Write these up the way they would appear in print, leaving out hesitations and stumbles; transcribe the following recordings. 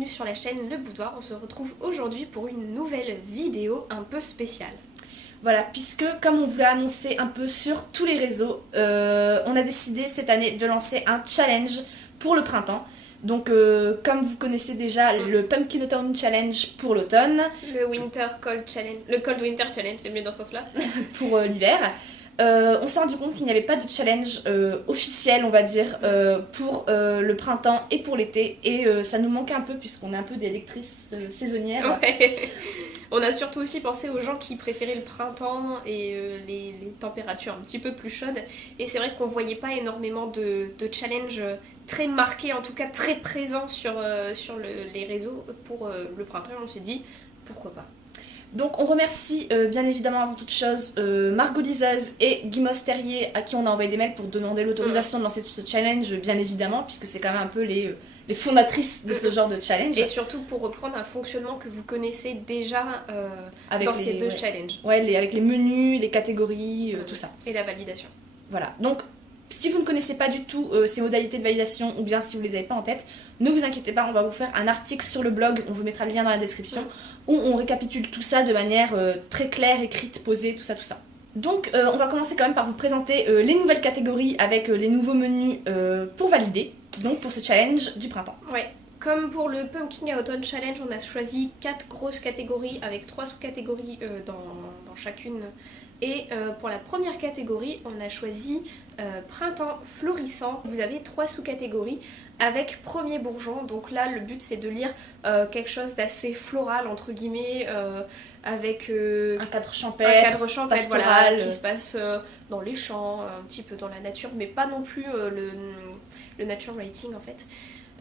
bienvenue sur la chaîne Le Boudoir. On se retrouve aujourd'hui pour une nouvelle vidéo un peu spéciale. Voilà, puisque comme on vous l'a annoncé un peu sur tous les réseaux, on a décidé cette année de lancer un challenge pour le printemps. Donc comme vous connaissez déjà le Pumpkin Autumn Challenge pour l'automne. Le Winter Cold Challenge, le Cold Winter Challenge, c'est mieux dans ce sens-là. Pour l'hiver. On s'est rendu compte qu'il n'y avait pas de challenge officiel, on va dire, pour le printemps et pour l'été. Et ça nous manquait un peu puisqu'on est un peu des lectrices saisonnières. Ouais. On a surtout aussi pensé aux gens qui préféraient le printemps et les températures un petit peu plus chaudes. Et c'est vrai qu'on voyait pas énormément de challenges très marqués, en tout cas très présents sur les réseaux pour le printemps. Et on s'est dit, pourquoi pas. Donc on remercie bien évidemment avant toute chose Margot Lizeuse et Guy Terrier à qui on a envoyé des mails pour demander l'autorisation de lancer tout ce challenge, bien évidemment, puisque c'est quand même un peu les fondatrices de ce genre de challenge. Et surtout pour reprendre un fonctionnement que vous connaissez déjà dans ces deux challenges. Ouais, avec les menus, les catégories, tout ça. Et la validation. Voilà, donc si vous ne connaissez pas du tout ces modalités de validation ou bien si vous ne les avez pas en tête, ne vous inquiétez pas, on va vous faire un article sur le blog, on vous mettra le lien dans la description, où on récapitule tout ça de manière très claire, écrite, posée, tout ça, tout ça. Donc on va commencer quand même par vous présenter les nouvelles catégories avec les nouveaux menus pour valider, donc pour ce challenge du printemps. Ouais. Comme pour le Pumpkin Autumn Challenge, on a choisi 4 grosses catégories avec 3 sous-catégories dans chacune. Et pour la première catégorie, on a choisi Printemps florissant. Vous avez 3 sous-catégories avec Premier bourgeon. Donc là, le but c'est de lire quelque chose d'assez floral, entre guillemets, avec un cadre champêtre, pastoral, voilà, qui se passe dans les champs, un petit peu dans la nature, mais pas non plus le nature writing en fait.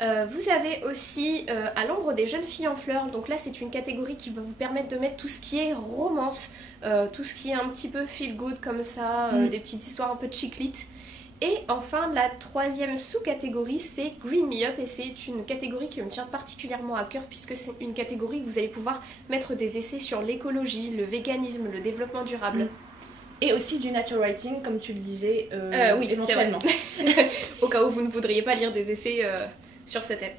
Vous avez aussi À l'ombre des jeunes filles en fleurs, donc là c'est une catégorie qui va vous permettre de mettre tout ce qui est romance, tout ce qui est un petit peu feel good comme ça, des petites histoires un peu chiclites. Et enfin la troisième sous-catégorie c'est Green Me Up, et c'est une catégorie qui me tient particulièrement à cœur puisque c'est une catégorie où vous allez pouvoir mettre des essais sur l'écologie, le véganisme, le développement durable. Et aussi du nature writing, comme tu le disais, oui, éventuellement. Au cas où vous ne voudriez pas lire des essais sur ce thème.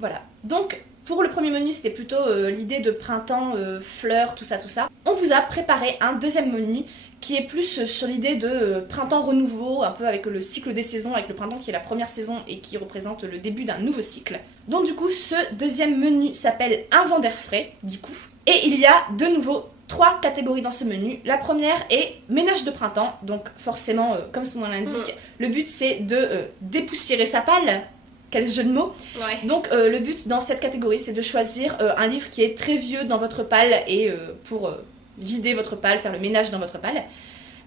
Voilà, donc pour le premier menu c'était plutôt l'idée de printemps, fleurs, tout ça, tout ça. On vous a préparé un deuxième menu qui est plus sur l'idée de printemps renouveau, un peu avec le cycle des saisons, avec le printemps qui est la première saison et qui représente le début d'un nouveau cycle. Donc du coup ce deuxième menu s'appelle Un vent d'air frais, du coup. Et il y a de nouveau 3 catégories dans ce menu. La première est ménage de printemps, donc forcément, comme son nom l'indique, le but c'est de dépoussiérer sa palle. Quel jeu de mots. Ouais. Donc le but dans cette catégorie c'est de choisir un livre qui est très vieux dans votre palle et pour vider votre palle, faire le ménage dans votre palle.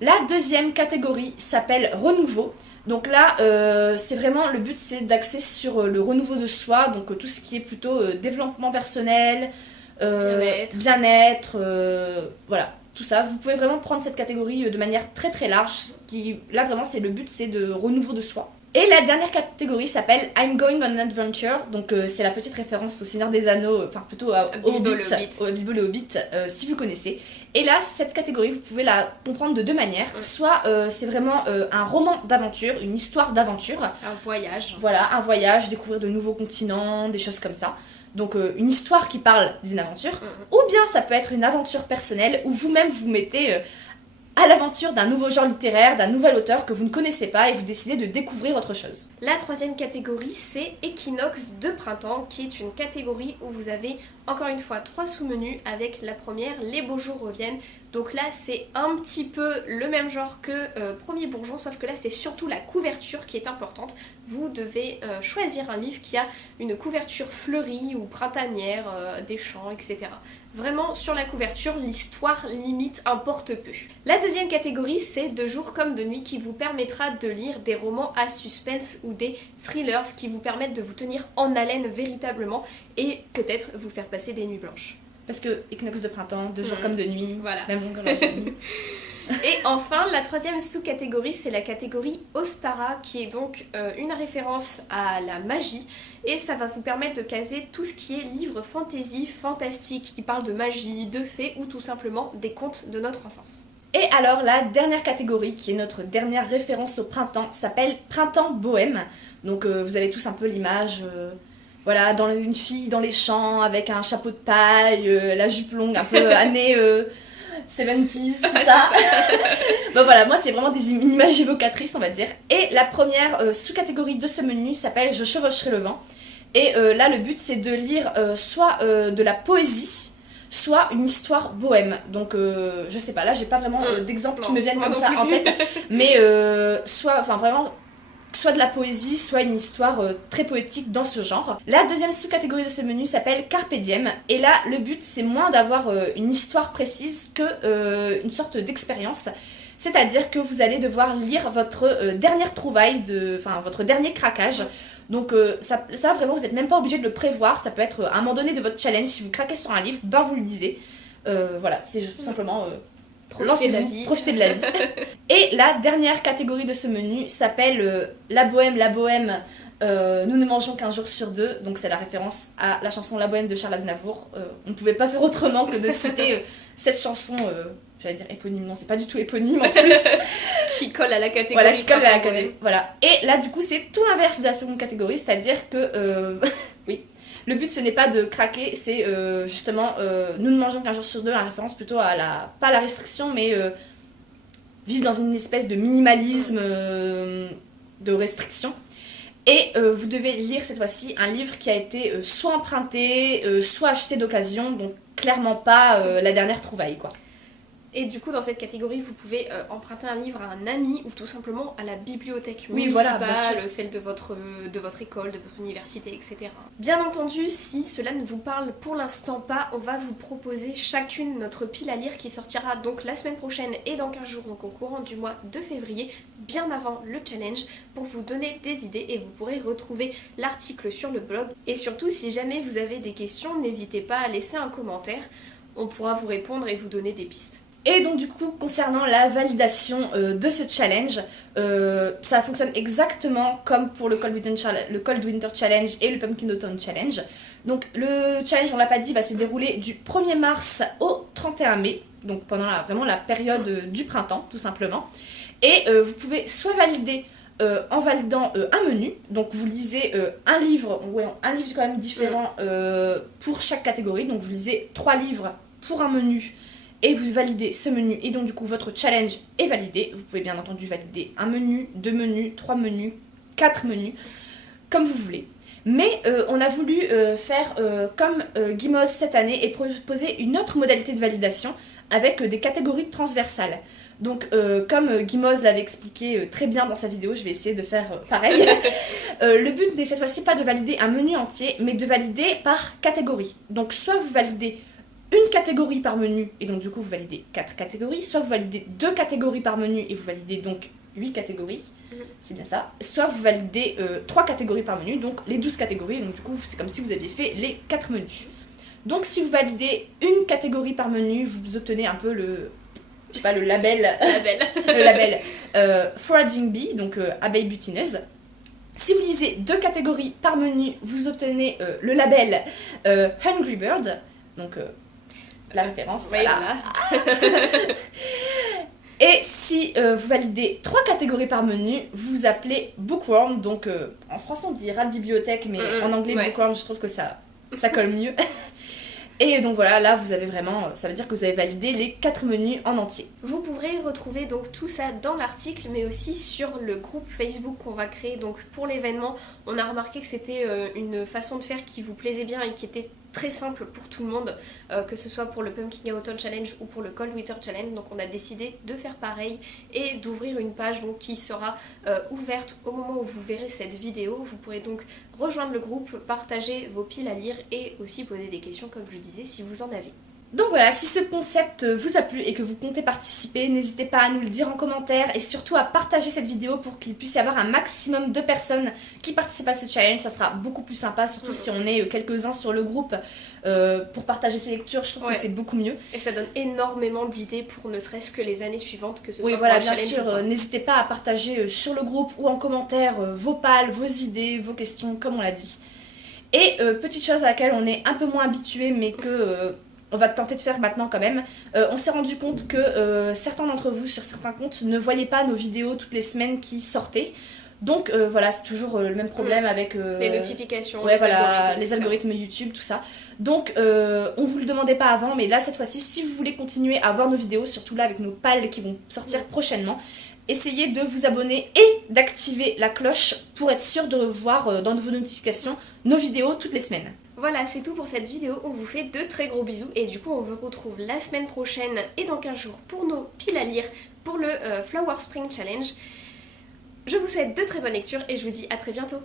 La deuxième catégorie s'appelle renouveau. Donc là c'est vraiment le but c'est d'axer sur le renouveau de soi, donc tout ce qui est plutôt développement personnel, bien-être, voilà. Tout ça, vous pouvez vraiment prendre cette catégorie de manière très très large, qui là vraiment c'est le but c'est de renouveau de soi. Et la dernière catégorie s'appelle I'm Going on an Adventure, donc c'est la petite référence au Seigneur des Anneaux, enfin plutôt au Bilbo le Hobbit, si vous connaissez. Et là, cette catégorie, vous pouvez la comprendre de 2 manières. Soit c'est vraiment un roman d'aventure, une histoire d'aventure. Un voyage. Voilà, un voyage, découvrir de nouveaux continents, des choses comme ça. Donc une histoire qui parle d'une aventure. Ou bien ça peut être une aventure personnelle où vous-même vous mettez à l'aventure d'un nouveau genre littéraire, d'un nouvel auteur que vous ne connaissez pas et vous décidez de découvrir autre chose. La troisième catégorie, c'est Équinoxe de printemps, qui est une catégorie où vous avez encore une fois 3 sous-menus avec la première, Les beaux jours reviennent. Donc là, c'est un petit peu le même genre que Premier bourgeon, sauf que là, c'est surtout la couverture qui est importante. Vous devez choisir un livre qui a une couverture fleurie ou printanière, des champs, etc. Vraiment, sur la couverture, l'histoire limite importe peu. La deuxième catégorie, c'est De jour comme de nuit, qui vous permettra de lire des romans à suspense ou des thrillers qui vous permettent de vous tenir en haleine véritablement et peut-être vous faire passer des nuits blanches. Parce que équinoxe de printemps, 2 jours comme de nuit, voilà. L'amour dans la nuit. Et enfin, la troisième sous-catégorie, c'est la catégorie Ostara, qui est donc une référence à la magie. Et ça va vous permettre de caser tout ce qui est livres fantasy, fantastique, qui parlent de magie, de fées ou tout simplement des contes de notre enfance. Et alors la dernière catégorie, qui est notre dernière référence au printemps, s'appelle Printemps bohème. Donc vous avez tous un peu l'image voilà, une fille dans les champs avec un chapeau de paille, la jupe longue, un peu années 70s, tout ça. Bon voilà, moi c'est vraiment des images évocatrices, on va dire. Et la première sous-catégorie de ce menu s'appelle Je chevaucherai le vent. Et là, le but c'est de lire soit de la poésie, soit une histoire bohème. Donc je sais pas, là j'ai pas vraiment d'exemples qui me viennent comme ça en tête, mais soit de la poésie, soit une histoire très poétique dans ce genre. La deuxième sous-catégorie de ce menu s'appelle Carpe Diem, et là le but c'est moins d'avoir une histoire précise que une sorte d'expérience. C'est-à-dire que vous allez devoir lire votre dernière trouvaille, votre dernier craquage. Donc ça vraiment, vous n'êtes même pas obligé de le prévoir. Ça peut être à un moment donné de votre challenge, si vous craquez sur un livre, ben vous le lisez. Voilà, c'est tout simplement profiter de la vie. Profitez de la vie. Et la dernière catégorie de ce menu s'appelle La Bohème, nous ne mangeons qu'un jour sur deux. Donc c'est la référence à la chanson La Bohème de Charles Aznavour. On ne pouvait pas faire autrement que de citer cette chanson... j'allais dire éponyme, non c'est pas du tout éponyme en plus. Qui colle à la catégorie. Voilà, qui colle à la catégorie. Voilà. Et là du coup c'est tout l'inverse de la seconde catégorie, c'est-à-dire que oui, le but ce n'est pas de craquer, c'est justement nous ne mangeons qu'un jour sur deux, en référence plutôt à pas à la restriction, mais vivre dans une espèce de minimalisme de restriction. Et vous devez lire cette fois-ci un livre qui a été soit emprunté, soit acheté d'occasion, donc clairement pas la dernière trouvaille quoi. Et du coup, dans cette catégorie, vous pouvez emprunter un livre à un ami ou tout simplement à la bibliothèque municipale, voilà, celle de votre école, de votre université, etc. Bien entendu, si cela ne vous parle pour l'instant pas, on va vous proposer chacune notre pile à lire qui sortira donc la semaine prochaine et dans 15 jours, donc au courant du mois de février, bien avant le challenge, pour vous donner des idées, et vous pourrez retrouver l'article sur le blog. Et surtout, si jamais vous avez des questions, n'hésitez pas à laisser un commentaire, on pourra vous répondre et vous donner des pistes. Et donc du coup, concernant la validation de ce challenge, ça fonctionne exactement comme pour le Cold Winter Challenge et le Pumpkin Autumn Challenge. Donc le challenge, on l'a pas dit, va se dérouler du 1er mars au 31 mai, donc pendant vraiment la période du printemps, tout simplement. Et vous pouvez soit valider en validant un menu, donc vous lisez un livre quand même différent pour chaque catégorie, donc vous lisez 3 livres pour un menu, et vous validez ce menu, et donc du coup votre challenge est validé. Vous pouvez bien entendu valider un menu, 2 menus, 3 menus, 4 menus, comme vous voulez. Mais on a voulu faire comme Gimoz cette année et proposer une autre modalité de validation avec des catégories transversales. Donc comme Gimoz l'avait expliqué très bien dans sa vidéo, je vais essayer de faire pareil. Le but n'est cette fois-ci pas de valider un menu entier, mais de valider par catégorie. Donc soit vous validez une catégorie par menu, et donc du coup vous validez 4 catégories, soit vous validez 2 catégories par menu, et vous validez donc 8 catégories, c'est bien ça, soit vous validez 3 catégories par menu, donc les 12 catégories, donc du coup c'est comme si vous aviez fait les 4 menus. Donc si vous validez une catégorie par menu, vous obtenez un peu le label, le label Foraging Bee, donc abeille butineuse. Si vous lisez 2 catégories par menu, vous obtenez le label Hungry Bird, donc la référence, oui, voilà. Et si vous validez 3 catégories par menu, vous appelez Bookworm, donc en français on dit rat de bibliothèque, mais en anglais Bookworm, je trouve que ça colle mieux. Et donc voilà, là vous avez vraiment, ça veut dire que vous avez validé les 4 menus en entier. Vous pourrez retrouver donc tout ça dans l'article, mais aussi sur le groupe Facebook qu'on va créer donc pour l'événement. On a remarqué que c'était une façon de faire qui vous plaisait bien et qui était très simple pour tout le monde, que ce soit pour le Pumpkin Autumn Challenge ou pour le Cold Winter Challenge. Donc on a décidé de faire pareil et d'ouvrir une page donc, qui sera ouverte au moment où vous verrez cette vidéo. Vous pourrez donc rejoindre le groupe, partager vos piles à lire et aussi poser des questions comme je le disais si vous en avez. Donc voilà, si ce concept vous a plu et que vous comptez participer, n'hésitez pas à nous le dire en commentaire et surtout à partager cette vidéo pour qu'il puisse y avoir un maximum de personnes qui participent à ce challenge. Ça sera beaucoup plus sympa, surtout si on est quelques-uns sur le groupe pour partager ces lectures. Je trouve que c'est beaucoup mieux. Et ça donne énormément d'idées pour ne serait-ce que les années suivantes, que ce soit voilà, pour un bien sûr. N'hésitez pas à partager sur le groupe ou en commentaire vos pales, vos idées, vos questions, comme on l'a dit. Et petite chose à laquelle on est un peu moins habitué, mais que... on va tenter de faire maintenant quand même. On s'est rendu compte que certains d'entre vous sur certains comptes ne voyaient pas nos vidéos toutes les semaines qui sortaient. Donc voilà, c'est toujours le même problème avec les notifications, ouais, voilà, algorithmes, les etc. algorithmes YouTube, tout ça. Donc on vous le demandait pas avant, mais là cette fois-ci, si vous voulez continuer à voir nos vidéos, surtout là avec nos pals qui vont sortir prochainement, essayez de vous abonner et d'activer la cloche pour être sûr de voir dans vos notifications nos vidéos toutes les semaines. Voilà, c'est tout pour cette vidéo. On vous fait de très gros bisous et du coup on vous retrouve la semaine prochaine et dans 15 jours pour nos piles à lire pour le Flower Spring Challenge. Je vous souhaite de très bonnes lectures et je vous dis à très bientôt.